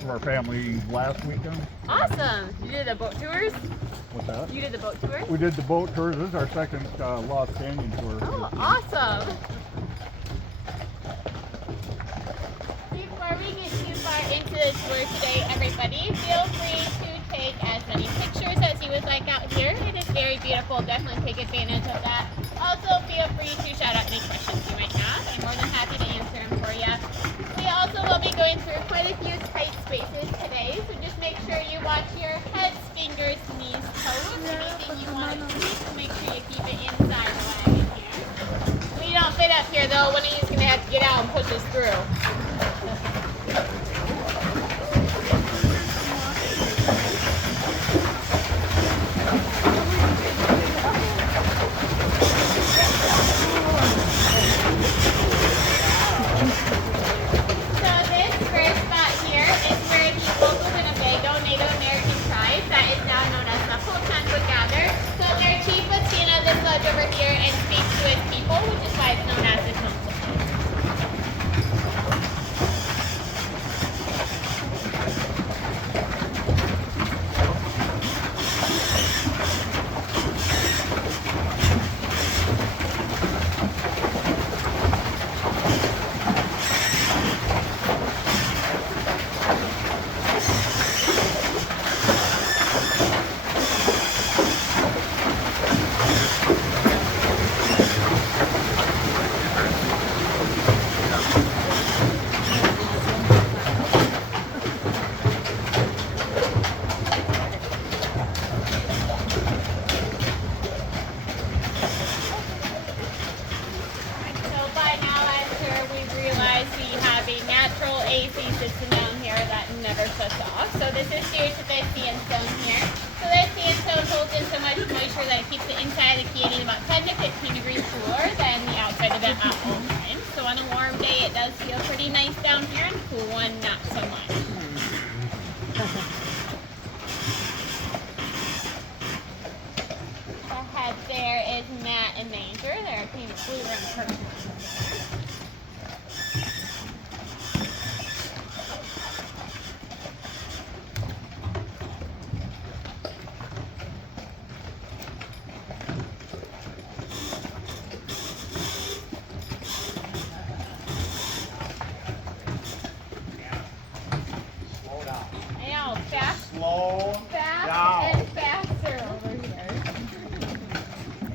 most of our family last weekend. Awesome. You did the boat tours? What's that? You did the boat tours? We did the boat tours. This is our second Lost Canyon tour. Oh, awesome. Before we get too far into the tour today, everybody, feel free to take as many pictures as you would like out here. It is very beautiful. Definitely take advantage of that. Also, feel free to shout out any questions you might have. I'm more than happy to answer them for you. We also will be going through quite a few tight spaces today, so just make sure you watch your heads, fingers, knees, toes, anything you want to keep, so make sure you keep it inside the wagon here. We don't fit up here though, one of you's going to have to get out and push us through. Over here and speak to his people, which is why it's known as the council.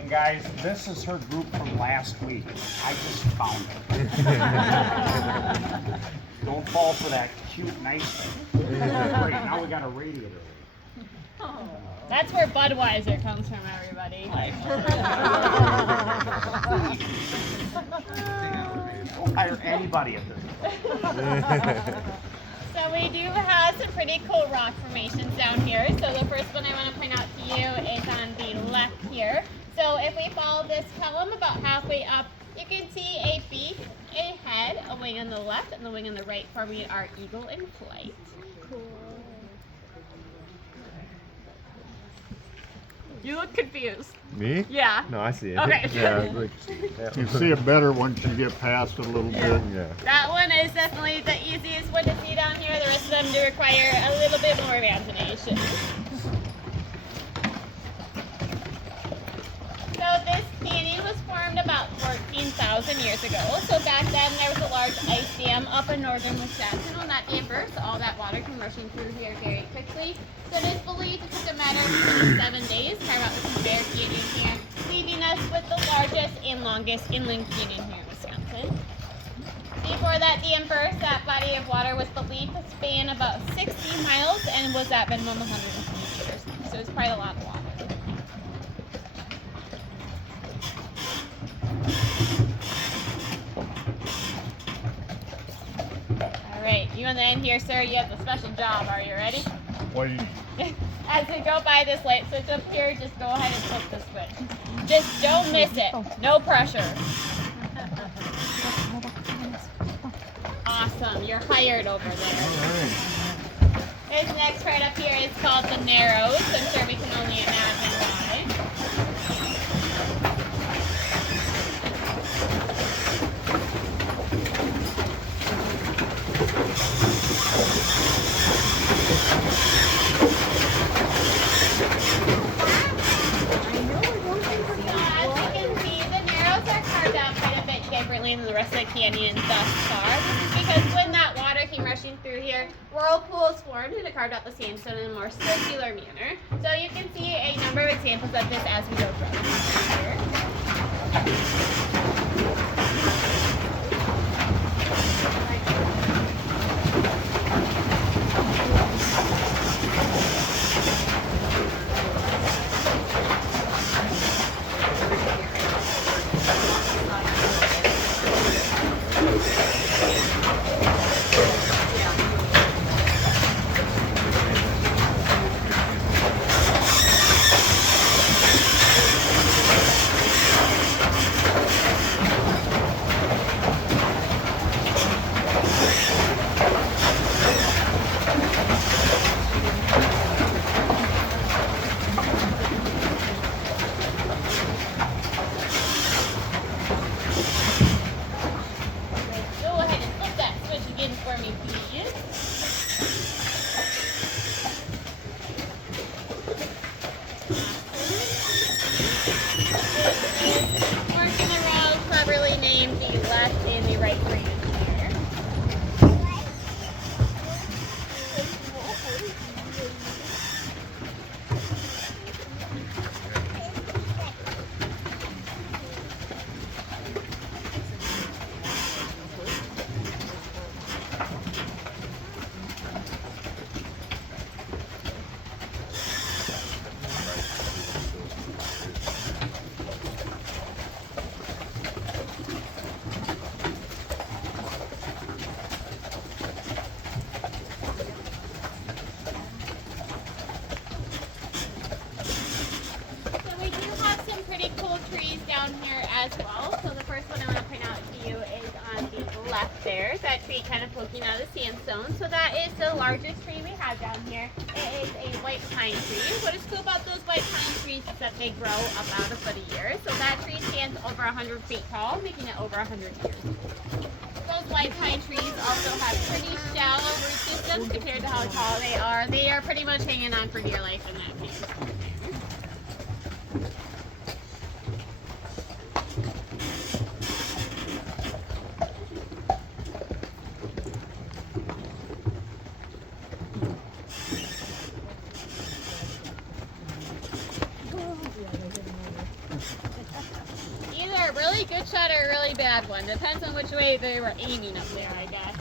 Guys, this is her group from last week. I just found it. Don't fall for that cute, nice thing. Great, now we got a radiator. Oh. That's where Budweiser comes from, everybody. Don't hire anybody at this. So we do have some pretty cool rock formations down here. So the first one I want to point out to you is on the left here. So if we follow this column about halfway up, you can see a beak, a head, a wing on the left, and the wing on the right forming our eagle in flight. Cool. You look confused. Me? Yeah. No, I see it. Okay. Yeah, You see it better once you get past it a little bit. Yeah. That one is definitely the easiest one to see down here. The rest of them do require a little bit more imagination. So this canyon was formed about 14,000 years ago. So back then there was a large ice dam up in northern Wisconsin when that dam burst. So all that water came rushing through here very quickly. So it is believed it took a matter of 7 days to carve out this bare canyon here, leaving us with the largest and longest inland canyon here in Wisconsin. Before that dam burst, that body of water was believed to span about 60 miles and was at minimum 150 meters. So it's quite a lot of water. Alright, you on the end here, sir, you have a special job. Are you ready? What do you As we go by this light switch up here, just go ahead and flip the switch. Just don't miss it. No pressure. Awesome. You're hired over there. This next part up here is called the Narrows. I'm sure we can only imagine why. Canyon thus far. This is because when that water came rushing through here, whirlpools formed and it carved out the sandstone in a more circular manner. So you can see a number of examples of this as we go through here. Go ahead and flip that switch again for me, please. Working around cleverly named the left and the right branch here. So we do have some pretty cool trees down here as well. So the first one I want to point out to you is on the left there. That tree kind of poking out of the sandstone. So that is the largest tree we have down here. It is a white pine tree. What is cool about those white pine trees is that they grow about a foot a year. So that tree stands over 100 feet tall, making it over 100 years. Those white pine trees also have pretty shallow root systems compared to how tall they are. They are pretty much hanging on for dear life in that case. Either a really good shot or a really bad one. Depends on which way they were aiming up there, I guess.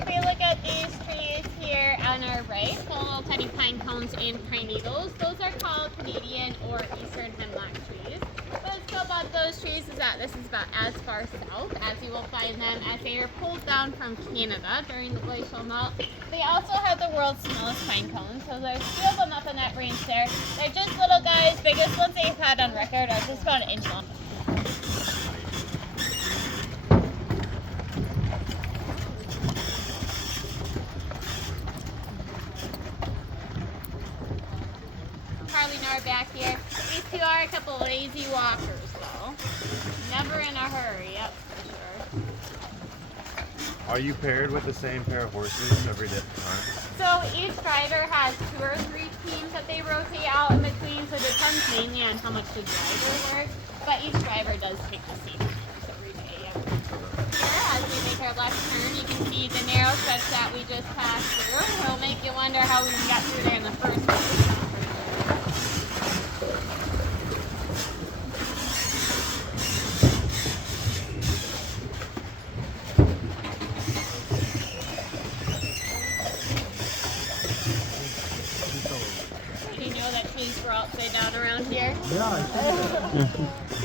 If we look at these trees here on our right, the little tiny pine cones and pine needles, those are called Canadian or Eastern hemlock trees. What's cool about those trees is that this is about as far south as you will find them as they are pulled down from Canada during the glacial melt. They also have the world's smallest pine cones, so there's two of them up in that branch there. They're just little guys. Biggest ones they've had on record are just about an inch long. Carly and I are back here. These two are a couple lazy walkers, though. Never in a hurry, yep, for sure. Are you paired with the same pair of horses every day? So each driver has 2 or 3 teams that they rotate out in between, so it depends mainly on how much the driver works. But each driver does take the same teams every day. Yep. Here, as we make our left turn, you can see the narrow stretch that we just passed through. It'll make you wonder how we got through there in the first place. Did you know that trees were upside down around here? Yeah, I think that.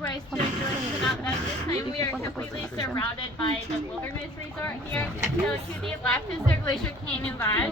rise to enjoy the out. At this time, we are completely surrounded by the wilderness resort here. So to the left is the Glacier Canyon Lodge.